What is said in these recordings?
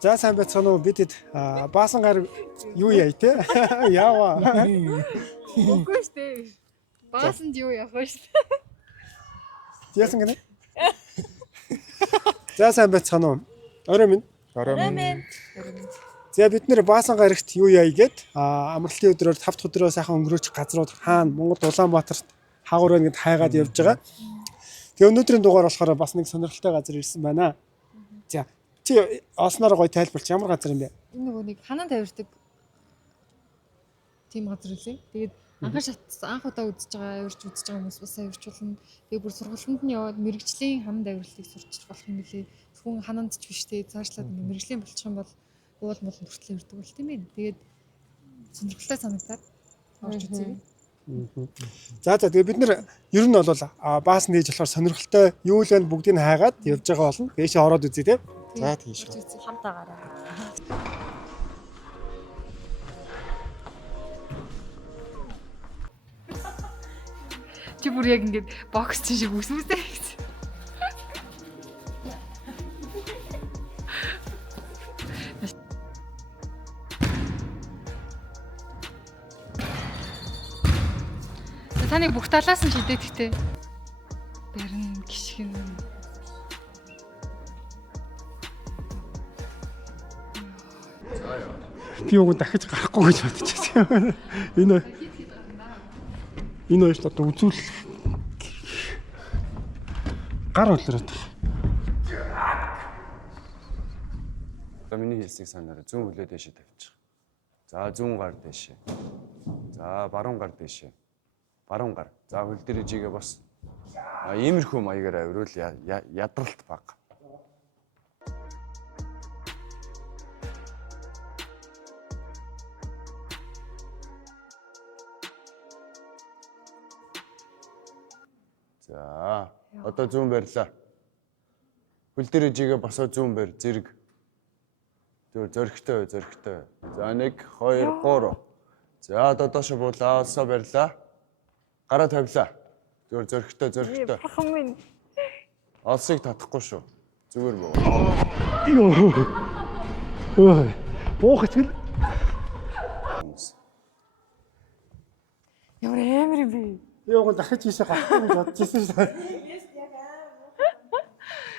За сайн байцгаана уу бид баасан гар юу яа те яава Үгүй шүү. Баасанд юу явах вэ шүү. яасан гэнэ. За сайн байцгаана уу. Орой минь. За бид нэр баасан гарагт юу яа гээд амралтын өдрөөр 5 дахь өдрөө сайхан өнгөрөөч газрууд хаана Монгол Улаанбаатарт хаагур байна гэд хайгаад явж байгаа. Тэгээ өнөөдрийн дугаар болохоор бас нэг сонирхолтой газар ирсэн байна. За чи олсноор гоё тайлбарч ямар газар юм бэ? Энэ нөгөө нэг ханан тавирдаг тийм газар үлээ. Тэгээд анх удаа үзэж байгаа, авирч үзэж байгаа хүмүүс бас авирч болно. Тэгээд бүр сургалтанд нь яваад мэрэгжлийн ханан тавирлыг сурч болох юм билээ. Зөвхөн хананд ч биш те цаашлаад мэрэгжлийн болчих юм бол уул мол хүртэл ирдэг бол тийм ээ. Тэгээд сонирхолтой санагдаад орж үзье. За тэгээ бид нэр ер нь бол баас нээж болохоор сонирхолтой юу л байна бүгдийг нь хайгаад явж байгаа болно. Гээшээ ороод үзье те. За тийш. Хамтаагаараа. Чи бүр яг ингэж бокс чинь шиг үсмэстэй гэсэн. Таны бүх талаас нь шидэт гэхдээ барин гიშгэн. Би юу дахиж гарахгүй гэж бодчихсон. Энэ хоёр одоо үзүүл гар үлрээд. За миний хэлсийг санаарай. Зүүн хөлөө дэшээ тавьчих. За зүүн гар дэшээ. За баруун гар дэшээ. Баруун гар. За хөл дээр жигээ бос. Иймэрхүү маягаар авирвал ядралт баг. За одоо зүүн барьлаа. Хөл дээр жигээ босоо зүүн барь зэрэг. Зөрхтэй. За 1 2 3. За одоо доош буулаа, олсоо барьлаа. Гараа тавилаа. Зөрхтэй. Олсыг татахгүй шүү. Зүгээр боо. Ой. Боох ихэл. Ямар амар юм бэ? Яагаад дахиж ийшээ гарахгүй гэж бодчихсон шүү.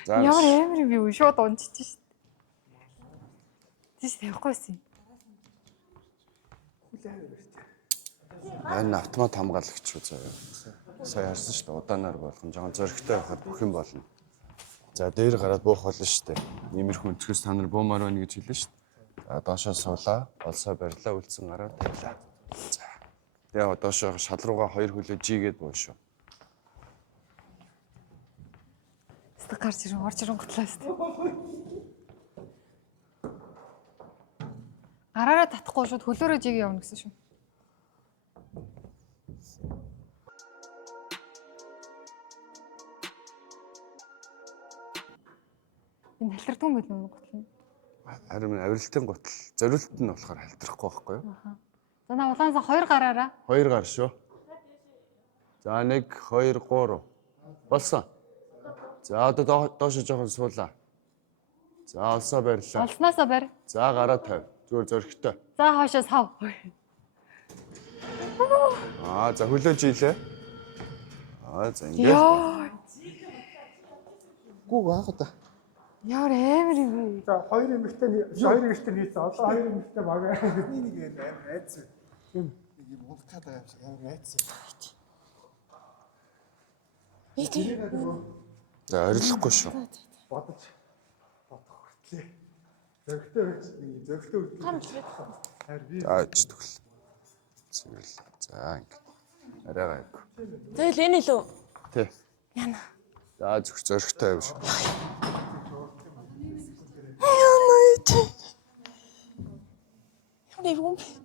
Ямар амар юм бэ? Шууд унчиж шít. Тийш тавихгүйсэн. Энэ автомат хамгаалагч үү заяа. Сая харсан шүү дээ. Удаанаар болгон жоохон зөрхтэй байхад бүх юм болно. За дээр гараад буух болно шүү дээ. Иймэрхүү өнцгөөс та нар буумаар байна гэж хэлсэн шүү дээ. За доошоо суулаа, олсоо барьлаа, үлдсэн гараад тавилаа. За. Тэгээ доошоо шал руугаа 2 хөлөө жигээд буу шүү. Гарч ирэн орж ирэн готлаас тээ. Гараараа татахгүй шууд хөлөөрөө жиг явна гэсэн шүү. Энэ халтардгүй юм байна уу гутал нь? Харин авиралтын гутал зориулт нь болохоор халтрахгүй байхгүй юу? За на улаансаа 2 гараараа. 2 гар шүү. За 1 2 3. Болсон. За одоо доошо жоохон суулаа. За олсоо барьлаа. Олсноосоо барь. За гараа тавь. Зүгээр зөрхтэй. За хоошоо сав. За хөлөө жилээ. За ингээд. Гүү гахаа. Ямар амар юм бэ? За 2 эмэгтэй нийцээ. Одоо 2 эмэгтэй баг. Нэг амар айц. Юм мултаад байгаа юм шиг амар айц. За орилохгүй шүү. Бодож хүртлээ. Зөрхтэй байж зөрхтэй үлдээ. За читгэл. Цэвэрлээ. За ингээд. Арай гайг. Тэгэл энэ илүү. Тий. Яна. За зөрхтэй авш.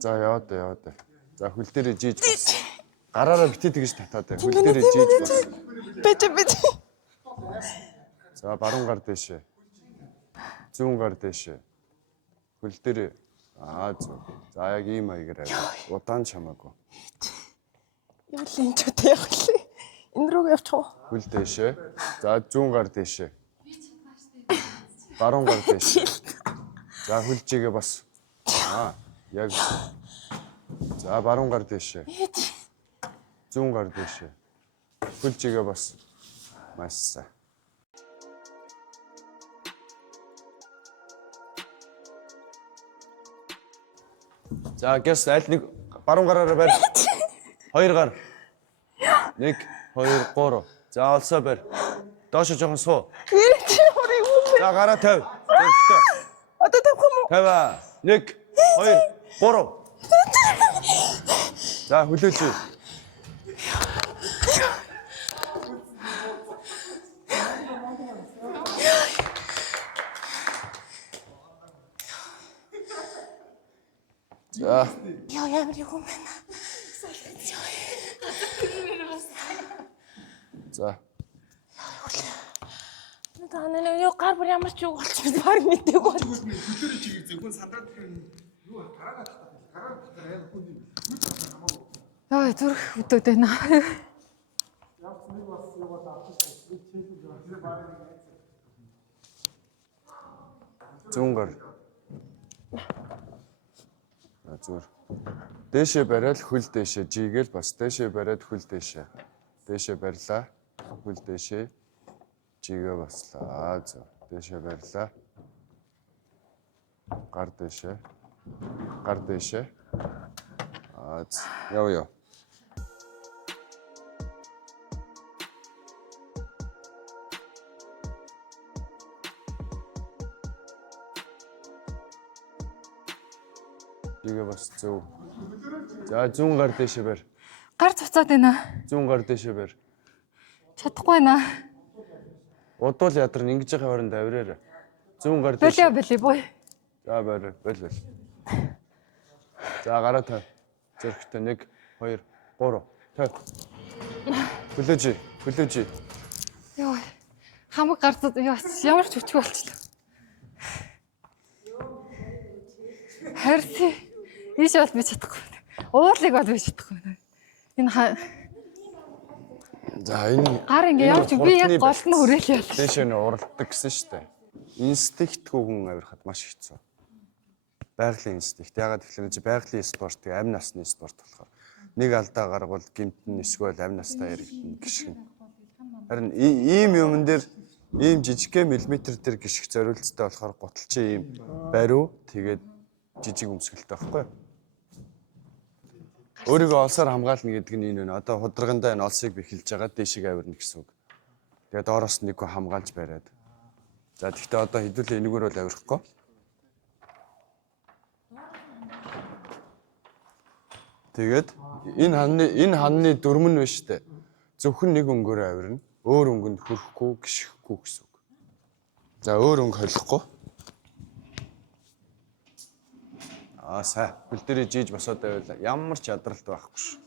За яваад. За хөл дээр жийж бас. Гараараа битээ тэгж татаад байна. Хөл дээр жийж бас. Бэж. За баруун гар дэшээ. Зүүн гар дэшээ. Хөл дээр зөв. За яг ийм маягаар аваа. Удаан чамаагүй. Юу л энэ ч үтэй явах лээ. Энэ рүү явчих уу? Хөл дэшээ. За зүүн гар дэшээ. Баруун гар дэшээ. За хөлжигээ бас. Яг. За баруун гар дэшээ. Зүүн гар дэшээ. Хөлжигээ бас. Маш сайн. За гэс аль нэг баруун гараараа барь. 2 гар. 1 2 3. За олсоо барь. Доош жоохон суу. За гараа тавь. Зөрөгтэй. Одоо тавих юм уу? Тавь. 1 2 3. За хүлээж. За. Яа ямар юм бэ? За. Танаа юу гар бүр ямар ч юу болчихсон баг мэдээгүй бол. Хүлээрээ чигээр зөвхөн сандраад юу гараагаад гараад хүн юм. Яа зүрх өдөөд байна. Явц нэг бас юу бол авчихсан. Нэг чигээр зөвхөн баарыг нэг. Зүүн гар. Зүгээр. Дээшээ бариад хөл дээшээ жигээл бас дээшээ бариад хөл дээшээ. Дээшээ барьлаа. Хөл дээшээ жигээ баслаа. За дээшээ барьлаа. Гар дээшээ. Гар дээшээ. Яв. Жигээ бас зөв. За зүүн гар дээшээ барь. Гар цуцаад байна. Зүүн гар дээшээ барь. Чадахгүй байна. Удвал ядар ингэж байгаа хооронд авираар. Зүүн гар Болио дээшээ. бой. За барь. Бэл. За гараа тавь. Зөрхтөө 1 2 3 тавь. Хүлээж. Йоо. Хамаг гар цуцаад ямар ч хүчгүй болчихлоо. Харин ийш бол би чадахгүй. Уурлыг бол би чадахгүй. Энэ За энэ гар ингээ ямар ч би яг гол нь хүрээлээ яа. дээшээ нэ уралдаг гэсэн шүү дээ. Инстинктгүй хүн авирахад маш хэцүү. Байгалийн инстинкт. Ягаад гэвэл чи байгалийн спорт тэгээ амь насны спорт болохоор нэг алдаа гаргавал гэмтэн эсвэл амь настай яригдана гიშгэн. Харин ийм юмн дээр ийм жижигхэн миллиметр дээр гიშгэх зориулцтай болохоор гуталчин ийм бариу тэгээд жижиг өмсгөлтэй байхгүй юу? Өөрийгөө олсоор хамгаална гэдэг нь энэ байна. Одоо худалдагандаа энэ олсыг бэхэлж байгаа дээшиг авирна гэсэн үг. Тэгээд доороос нь нэг хүн хамгаалж бариад. За тэгвэл одоо хэдүүлээ энэгээр бол авирахгүй. Тэгээд энэ ханны дөрмөн биш үү? Зөвхөн нэг өнгөөр авирна. Өөр өнгөнд хүрэхгүй, гიშгэхгүй гэсэн үг. За өөр өнгө холихгүй. Сайн. Хөл дээрээ жийж босоод байвал ямар ч ядралт байхгүй ш.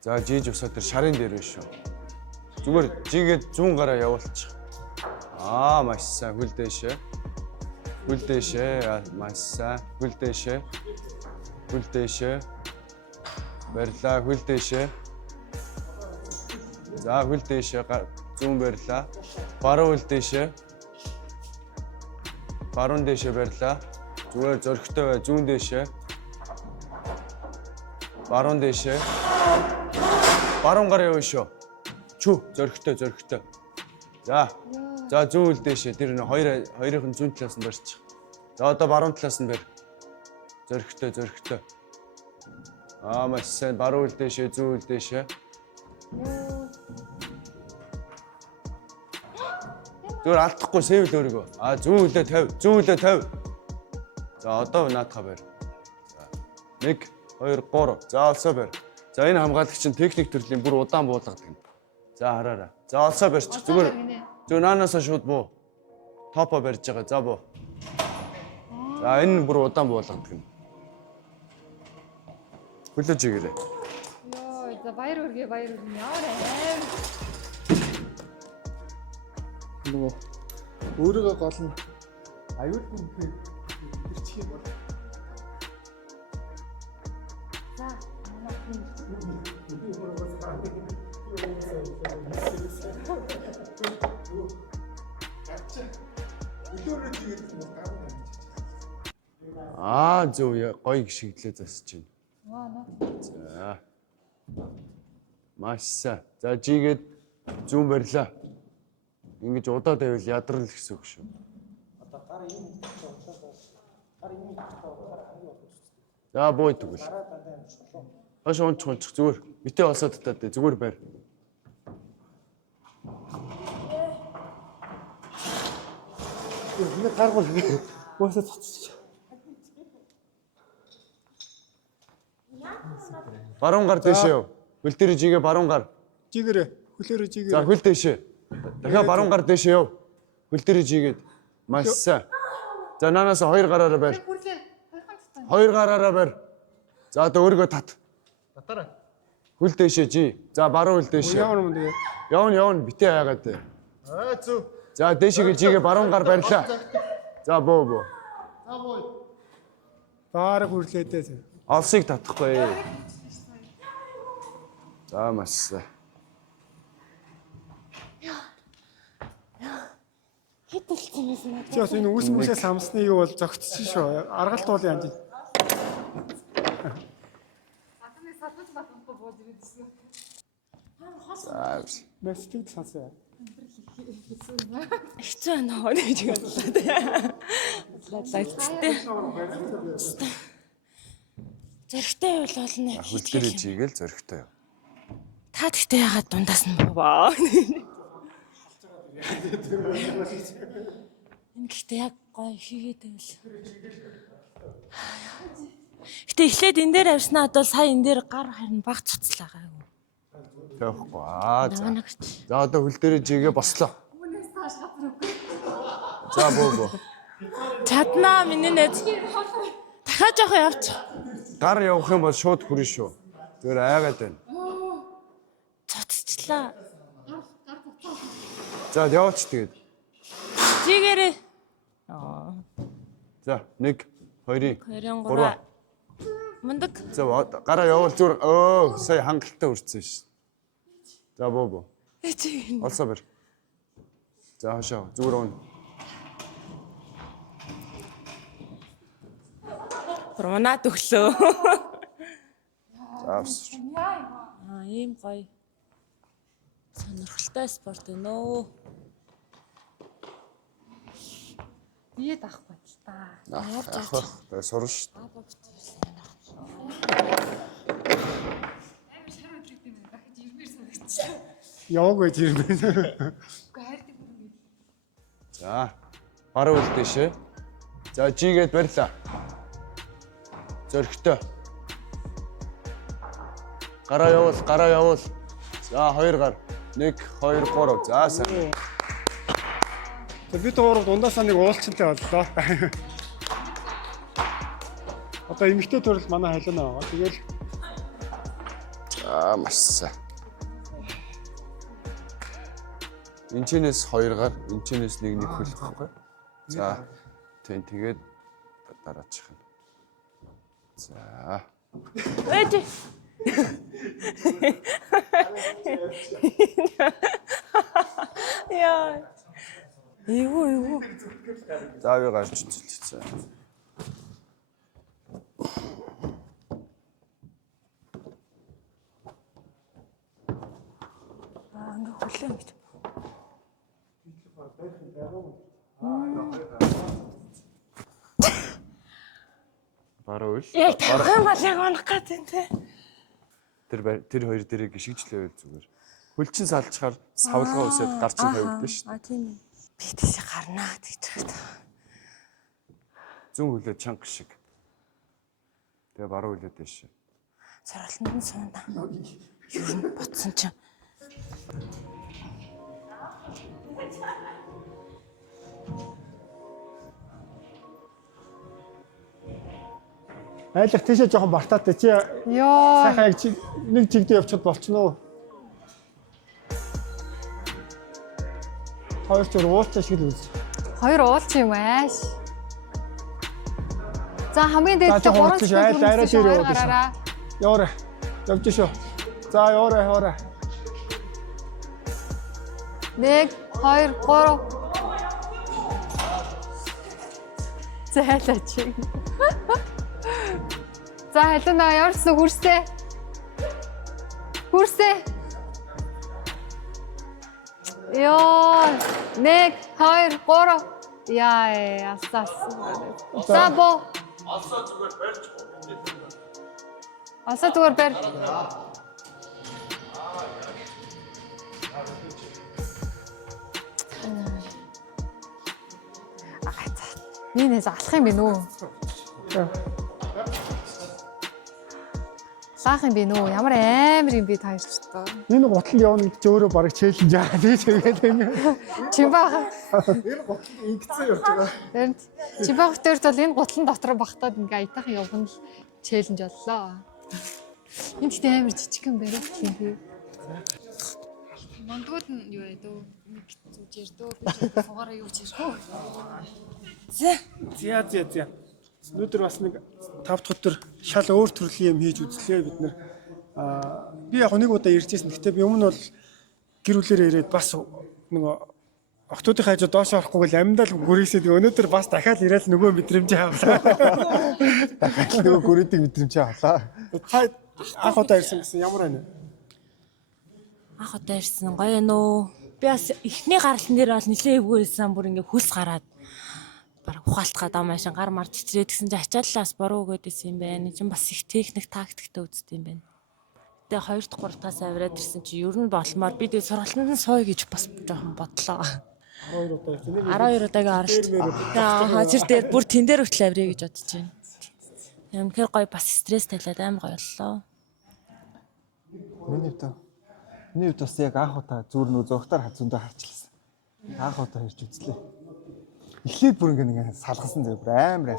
За жийж босоод тэр шарын дээр биш шүү. Зүгээр жигээд зүүн гараа явуулчих. Маш сайн. Хөл дээшээ. Хөл дээшээ. Маш сайн. Хөл дээшээ. Хөл дээшээ. Барьлаа. Хөл дээшээ. За хөл дээшээ. Зүүн барьлаа. Баруун хөл дээшээ. Баруун дээшээ барьлаа. Зүгээр зөрөгтэй бай. Зүүн дээшээ. Баруун дээшээ. Баруун гар явна шүү. Чүү зөрөгтэй. За зүүн хөл дээшээ. Тэр хоёрын зүүн талаас нь барьчих. За одоо баруун талаас нь барь. Зөрөгтэй. Маш сайн. Баруун хөл дээшээ, зүүн хөл дээшээ. Зүгээр алдахгүй сэвэл өөрийгөө. Зүүн хөлөө тавь. За одоо наадхаа барь. За 1 2 3. За олсоо барь. За энэ хамгаалагч нь техник төрлийн бүр удаан буулгадаг юм. За хараарай. За олсоо барьчих. Зүгээр наанасаа шууд буу. Топо барьж байгаа. За буу. За энэ бүр удаан буулгадаг юм. Хүлээж игээрэй. Йоо, за баяр үргээ ямар аим. Нөгөө өөрийгөө гол нь аюулгүй юм ирчих юм бол Өдөөрөө тэгээд гавна. Аа зөв гоё гişиглээ засаж байна. Аа наа. За. Масса. За жигээд зүүн барьлаа. Ингэж удаад байвал ядрал гэсэн үг шүү. Одоо гар юм За буу тэгвэл. Хаш унчих зүгээр. Битээ олсоод таад зүгээр байр. нэг гаргуул уусаа цоцчих. Баруун гар дэшээ яв. Хөл дээр жигээ баруун гар. Жигэрэ хөлөөрөө жигээр. За хөл дэшээ. Дахиад баруун гар дэшээ яв. Хөл дээр жигээд. Масса. За наанаас хоёр гараараа байр. Хоёр гараараа байр. За одоо өөргөө тат. Татараа. Хөл дэшээ жи. За баруун хөл дэшээ. Явна юм тэгээ. Явна битээ хайгаад. Аа зүг. За дэшээ жигээ баруун гар барьлаа. За буу. Баарах хүрлээдээ. Олсыг татахгүй. За масса. Хитэлсэн юм байна. Чи бас энэ үс мүсээ самсны юу бол зөгцсөн шүү. Аргалт бол янж. Атны салбар батгүй бууж ирсэн. За. Мэстик сансаа. Хэцүү байна уу гэж бодлоо. Лайцтай. Зөрхтэй бол олно. Хөл дээр жигээл зөрхтэй. Та тэгтээ ягаад дундаас нь боо. Энэ гэхдээ яг гоё хийгээд байвал. Гэтэ эхлээд энэ дээр авснаад бол сая энэ дээр гар харин баг цуцлаа гайгүй. Тэгэхгүй. Аа за. Наманагч. За одоо хөл дээр жигээ бослоо. Өмнөөс тааш хатар үгүй. За буу. Чаднаа миний найз. Дахиад жоох явчих. Гар явах юм бол шууд хүрнэ шүү. Зүгээр айгаад байна. Цуцчлаа. За яваач тэгээд. Жигээрээ. За 1 2 23. Мундаг. За гараа явуул зүгээр. Сая хангалттай үрцсэн ш. За буу. Эцэг. Олсоо бэр. За хашаа зүгээр уун. Рунаа төглөө. За авс. Ийм гоё. Сонирхолтой спорт байна өө. Бие даахгүй л та. Тэгээ сурна ш. Амар шар өдрөд юм дахиж ирмээр санагдчих. Яваг байж ирмээ. Үгүй хайрдаг юм. За баруун хөл дэшээ. За жигээд барьлаа. Зөрхтэй. Гараа явуул. За хоёр гар. 1 2 3. За сайн. За бид гурав дундаасаа нэг уулчтай боллоо. Одоо эмэгтэй төрөл манай хайлана байгаа. Тэгэл За масса. Энчнээс 2 гар, энчнээс 1 хөлөх байхгүй. За тэгээд дараачих юм. За. Ээж. Яа. Эйгүү. За би гарч үзчихсэн. Ингээ хүлээн гэж. Баруул. Яг тавхан бол яг унах гэдэг те. Тэр хоёр дээрээ гიშгжлээ байл зүгээр. Хөлчин салчаар савлгаа үсээд гарчин тавигдсан шүү дээ. Тийм ээ. Би тийш гарнаа гэж байна. Зүүн хөлөө чанга шиг. Тэгээ баруун хөлөө дэш. Саралтанд нь суунда. Юу н ботсон ч. айлах тийшээ жоохон бартаатай чи Йоо. сайхан яг нэг чигдээ явчихад болчихно уу? Хоёр ч уулчаа шиг л үз. Хоёр уулч юм ааш. За хамгийн дээд За, жоохон гурван уулчих, айл арай дээр яваад гараараа. Яваарай. Явж шүү. За яваарай. 1 2 3 Зайлаач. За халуунаа яварсан хүрсээ. Хүрсээ. Ёо, 1 2 3 яа алсаас. За бо. Асаа зүгээр барь. Минээс алах юм бэ нөө? Саах юм бэ нөө? Ямар амар юм бэ та хоёр ч тоо. Энэ гутал явна гэж өөрөө бараг челленж аа тий тэгээд ингэ. Чимбаа. Энэ гутал ингэсэн явж байгаа. Тэр чимбаа хөтөрт бол энэ гутлан дотор багтаад ингээ аятайхан явах нь челленж боллоо. Энд ихтэй амар жижиг юм байна гэх юм. Мондгууд нь юу яа дөө? Нэг зүжээр дөө. Би сугаараа юу ч ярьхгүй. За. Өнөөдөр бас нэг 5 дахь өдөр шал өөр төрлийн юм хийж үзлээ бид нэр. Би яг нэг удаа иржсэн. Гэхдээ би өмнө бол гэр бүлээрээ ирээд бас нөгөө октоодын хажуу доош орохгүйг л амьдаа л гүрээсээд өнөөдөр бас дахиад ирээл нөгөө мэдрэмжээ авлаа. Дахиад нөгөө гүрээдэг мэдрэмжээ авлаа. Та анх удаа ирсэн гэсэн ямар байна вэ? Анх удаа ирсэн гоё нөө. Би бас эхний гаралтан дээр бол нэлээ эвгүйсэн бүр ингээ хөлс гараад баг ухаалтгаад амаашин гар мар чичрээд гэсэн чи ачааллаас буруу өгөөд исэн юм байна. Чин бас их техник тактиктэй үздэг юм байна. Тэгээ 2 дахь 3 дахь авираад ирсэн чи ер нь болмоор би тэгээ сургалтанд нь сууя гэж бас жоохон бодлоо. 12 удаагийн оролт. Хажир дээр бүр тэн дээр хүртэл авирэ гэж бодож байна. Ямхэр гоё бас стресс талаад аим гоё боллоо. Миний хувьд бас яг анх удаа зүгээр нөө зөгтөр хацундаа харчлаа. Анх удаа ирж үзлээ. Эхлээд бүр ингээ салгасан зэрэг бүр амар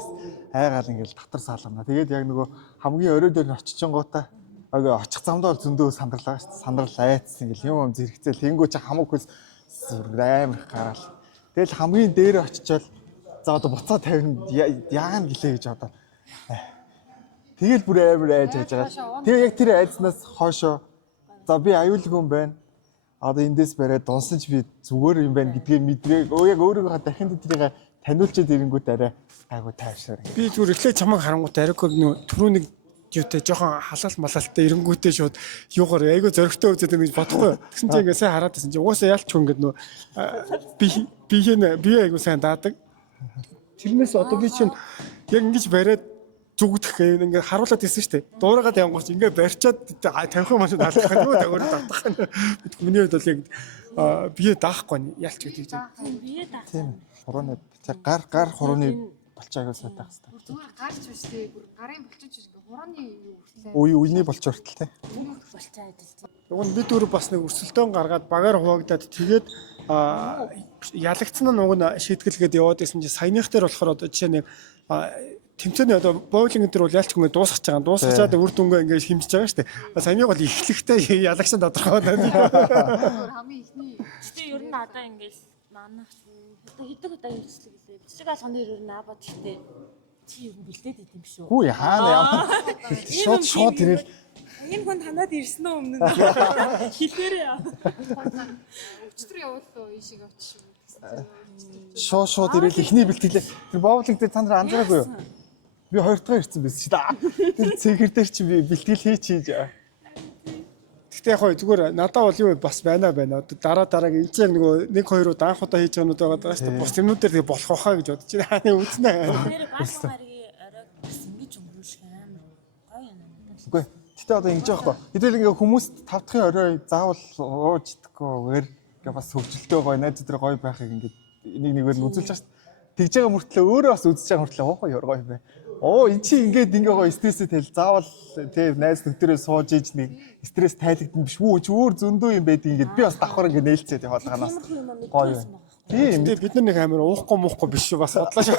айгаал ингээл татар салгана. Тэгээд яг нөгөө хамгийн орой дээр нь очичингуудаа очих замдаа бол зөндөө сандралгаа шүү дээ. Сандрал айцсан ингээл юм зэрэгцээл тэнгүү чи хамаг хүс амар гараал. Тэгэл хамгийн дээр очичоод за одоо буцаа тавина яагаад гэлээ гэж одоо. Тэгэл бүр амар айж байж байгаа. Тэгээ яг тэр айцнаас хоошоо за би аюулгүй юм байна. Одоо эндээс бариад дунсан ч би зүгээр юм байна гэдгийг мэдрээ. Яг өөрийгөө дахин тэрийг таниулчихэд ирэнгүүт арай айгу тайвшраа. Би зүгээр эхлээ чамайг харангуут арайгүй нөгөө түрүү нэг юутай жоохон халаал малаалтай ирэнгүүтээ шууд юугаар айгу зөрөгтэй үзээд ингэж бодохгүй. Тэгсэн чинь ингээ сайн хараад байсан чинь угаасаа ялч хүн ингээ нөгөө би айгу сайн даадаг. Тэрнээс одоо би чинь яг ингэж бариад зүгдэх ингээ харуулад ирсэн шүү дээ. Дуурайгаад явангууч ингээ барьчаад тавих машин алдах нөгөө тагуурд автах. Миний хувьд бол яг бие даахгүй ялч гэдэг чинь. Бие даах. Тийм. Хурууны гар хурууны болчааг сайтах хэрэгтэй. Зүгээр гарч биш тий. Бүр гарын болчих биш ингээ хурууны юу хүртлээ. Үений болч хүртэл те. Болцоо айдэлж. Уг нь бид өөр бас нэг өрсөлдөөн гаргаад багаар хуваагдаад тэгээд ялагдсан нь уг нь шийтгэлгээд яваад исэн чинь саяных дээр болохоор одоо жишээ нэг тэмцээний одоо боулинг дээр бол ялч хүн дуусгаж байгаа. Дуусгачаад үр дүнгээ ингээд хэмжиж байгаа шүү дээ. Саяны бол эхлэхдээ ялагсан тодорхой байна. Хамгийн ихний Гэтэ ер нь одоо ингээл манайх одоо хэдэг удаа ирчлээ гэлээ. Бичиг алганы ер нь абад гэхдээ чи ер нь бэлдээд идэм биш үү? Хүү хаана ямар шууд ирэл Энэ хүн танаад ирсэн үү өмнө нь? Хэлээрээ яа. өчтөр явууллаа ийшээ очиж. шууд ирэл ихний бэлтгэлээ. Тэр боулинг дээр та нар анзаараагүй юу? Би 2 дахь ирсэн байсан шүү дээ. Тэр цэгэр дээр чи би бэлтгэл хийж. Гэхдээ яг хөө зүгээр надад бол юу бас байна. Одоо дараагийн энэ чинь нөгөө 1 2 удаа анх удаа хийж байгаа нүд байгаа шүү дээ. Бус юмнууд дээр болох байхаа гэж бодож байна. Хааны үзнэ. Тэр багаарийн оройг бас ингэж өнгөрүүлэх амар гоё юм надад. Үгүй. Гэтэ одоо ингэж байгаа байхгүй. Хэдүүл ингээ хүмүүст 5 дахьын орой заавал ууж идэггүйгээр ингээ бас хөвчлөлтөө гоё найз өдрөө гоё байхыг ингээ нэгээр нь үзүүлж байгаа шүү дээ. Тэгж байгаа мөртлөө өөрөө бас үзэж байгаа мөртлөө уухгүй гоё юм байна. Эн чи ингээд ингээ гоё стрессээ тайл заавал тий найз нөхдөрөө сууж иж нэг стресс тайлагдсан биш үү чи өөр зөндөө юм байдаг ингээд би бас давхар ингээ нээлцээд яваалгаанаас гоё юм. Тийм бид нар нэг амар уухгүй биш шүү бас бодлоо шүү.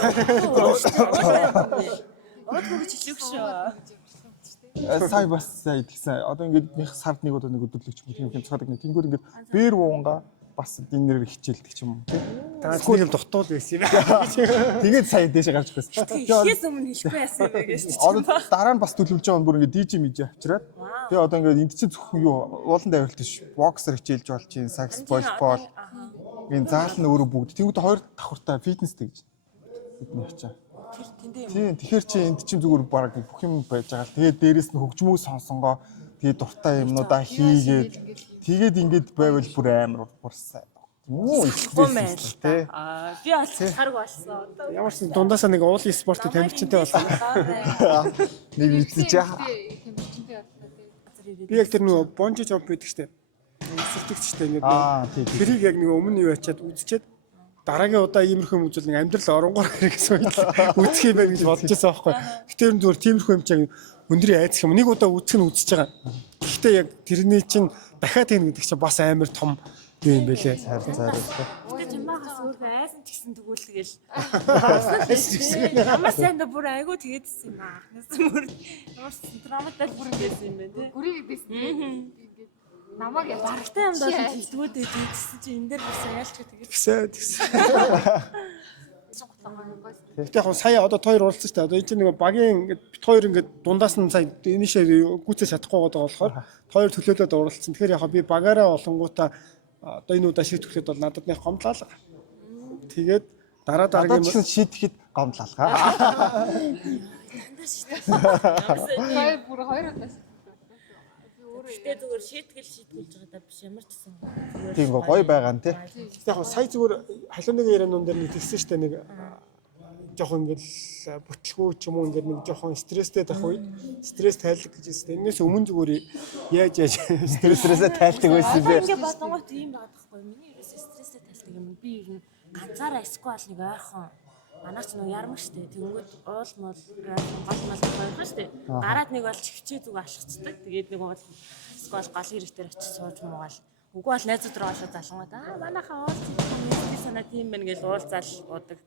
Өөдгөө чилээх шүү. Сая бас идэлсэн. Одоо ингээд нэг сард нэг удаа нэг өдөрлөгч юм цаадаг нэг тэнгүүд ингээд бээр уунга бас энэ нэр хичээлдэг ч юм уу тий. Таас нэг юм дутуул байсан юм. Тэгээд сая дээшээ гарч ирсэн. Ихээс өмнө хэлэхгүй яасан юм бэ гэж чинь. Одоо дараа нь бас төлөвлөж байгаа бүр ингээд DJ мэж авчираад. Тэгээ одоо ингээд энд чинь зөвхөн юу ууланд авиралт ш. Боксер хичээлж болж чинь сакс волейбол. Энэ заал нь өөрөө бүгд. Тэнгүүд 2 давхартай фитнес тэгж. Бидний ачаа. Тийм тэгэхээр чи энд чинь зүгээр баг бүх юм байж байгаа л тэгээд дээрэс нь хөгжмөө сонсонгоо тэгээд дуртай юмнуудаа хийгээд тэгээд ингэж байвал бүр амар урсан. Муу Гомэл тий. Би олж хараг болсон. Одоо Ямар ч дундаасаа нэг уулын спортыг тамирчинтай болсон. нэг мэдчих яа. Тамирчинтай явлаа тий. Би яг тэр нөгөө бонжи жомп гэдэг штеп. Эсэртэгчтэй ингээд Тийм. тэрийг яг нэг өмнө юу ячаад үзчихэд дараагийн удаа иймэрхүү юм үзвэл нэг амьдрал оронгоор хэрэгсэн үзэх юм байна гэж бодож байсан байхгүй. Гэтээр нь зүгээр тиймэрхүү юм чиг өндрийн айцх юм. Нэг удаа үзэх нь үзэж байгаа. Гэхдээ яг тэрний чинь дахиад тийм гэдэг чинь бас амар том юм байлээ. Гэтэ чамаагаас өөрөө айсан ч гэсэн тэгвэл тэгэл. Ямар сайн да бүр айгу тэгээдсэн юм аа. Ямар ч драматай бүр ингэсэн юм байна тий. Гүрийг дэсэн тий. Ингээд намайг яаж Барагтай юм даа хэлтгүүд дэжсэн чи энэ дээр бас яалч тэгээд Тэгсэн. гутамаа. Гэтэ яг сая одоо хоёр уулзсан шүү дээ. Одоо энэ чинь нэг багийн ингээд бит хоёр ингээд дундаас нь сая энэшээ гүцээ чадахгүй байгаа болохоор хоёр төлөөлөд уралцсан. Тэгэхээр яг би багаараа олонгуудаа одоо энэ удаа шийтгэхэд бол надад нэг гомдлаа. Тэгээд дараагийн Надад ч шийдэхэд гомдлалгаа. Хоёр бүр хоёр удаа Гэтэ зүгээр шийтгэж байгаа биш ямар ч гэсэн. Тийм гоё байгаа нь тий. яг сая зүгээр халуунгийн яриануун дээр нэг тэгсэн шүү дээ нэг жоохон ингээд бүтлгүү ч юм уу ингээд нэг жоохон стресстэй байх үед стресс тайлах гэж хэлсэн. Энээс өмнө зүгээр яаж Стрессээ тайлдаг байсан бэ? Ингээ бодонгот ийм байгаа байхгүй. Миний ерөөсөө стресстэй тайлдаг юм. Би ер нь ганцаараа эсвэл нэг ойрхон манайч нөө ярмаг штэ. Тэнгүүд уул мол гол мал ойрхон штэ. Гараад нэг бол чивчээ зүг алхацдаг. Тэгээд нэг бол эсвэл гол хэрэг дээр очиж сууж муугаал. Үгүй бол найзууд руу олоо залангууд манайхаа уул санаа тийм байна гэж уулзаал удаг.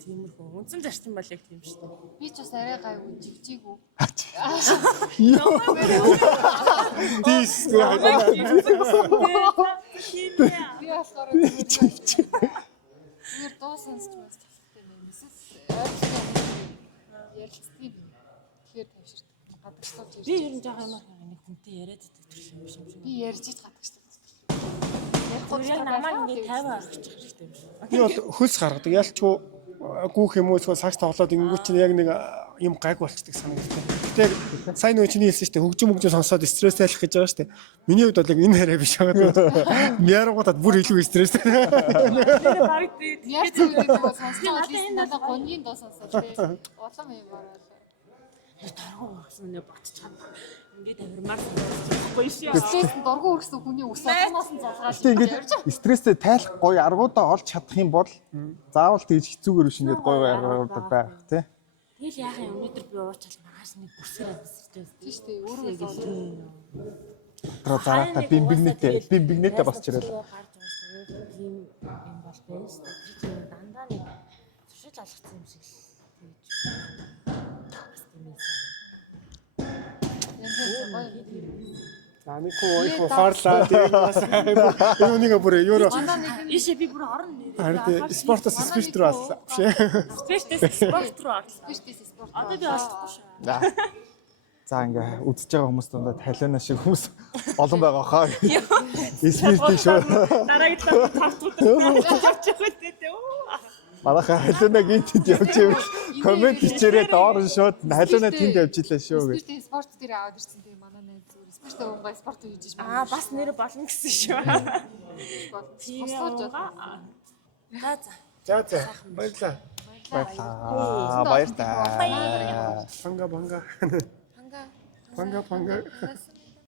Тиймэрхүү. Үнсэн зарчим бол яг тийм штэ. би ч бас арай гайгүй живжээгүй. тийс Би болохоор зүгээр дуу сонсч бас талтай юм. Эсвэл ярилцдаг юм. Тэгэхээр тавьширт гадагшлуулж Би ер нь жоохон ямар нэг хүнтэй яриад идэх төрөл юм шиг. би ярьж ид гадагшлуулж. Зүгээр яг намайг ингээ 50 орчих хэрэгтэй юм шиг. би бол хөлс гаргадаг. Ялчгүй гүүх юм уу эсвэл сакс тоглоод ингэнгүүт чинь яг нэг юм гайг болчдөг санагддаг. Гэтэ сайн нөгөө чиний хэлсэн шүү дээ хөгжим сонсоод стресс тайлах гэж байгаа шүү дээ. Миний хувьд бол яг энэ хараа биш байгаа. Мяаргуудад бүр илүү стресстэй. Тэр баг би Яг зүгээр дуу сонсоод энэ надад гонгийн дуу сонсоод тий. Улам юм ороо. торгоо өгсөн нэ ботчихсан. Ингээд амирмаар санагдахгүй шээ. Стресс нь дургу өргсөн хүний ус олноос нь залгаад. Гэтэ ингээд стрессээ тайлах гоё аргуудаа олж чадах юм бол заавал тэгж хэцүүгээр биш ингээд гоё аргуудад байх тий. Тэгэл яахаа өнөөдөр би уучаал маргааш нэг бүсээр амсэртэй. Тий штэ өөрөө зовлоо. Про заратаа бимбигнэтэ босч ирэл. Гарч байгаа тийм юм бол байна шүү дээ. Тэр чинь дандаа нэг туршиж алгацсан юм шиг л тэгж. За нэг хөө фарлаа тэгээд бас юуныг бүр евро Ишээ би бүр орно нэрээ. харин спортоос спирт руу алсан. Спортээс спорт руу орлоо. Биш спорт. Одоо би олдохгүй шүү. За ингээ үзэж байгаа хүмүүс дундаа талиана шиг хүмүүс олон байгаа хаа. Спиртийг шүү. Дараагийн тавтууд явчих үстэй. Манайхаа халуунаг интэнд явж ивэл комент бичээрэй доор нь шууд халуунаа тэнд явж илээ шүү гэж. Спорт спорт дээр аваад ирсэн тийм манай найз зүгээр спорт өнгөө спорт хийж иж Бас нэр болно гэсэн шүү. Бослооч байна. За баярлаа. Баярлалаа. Банга Ханга. банга.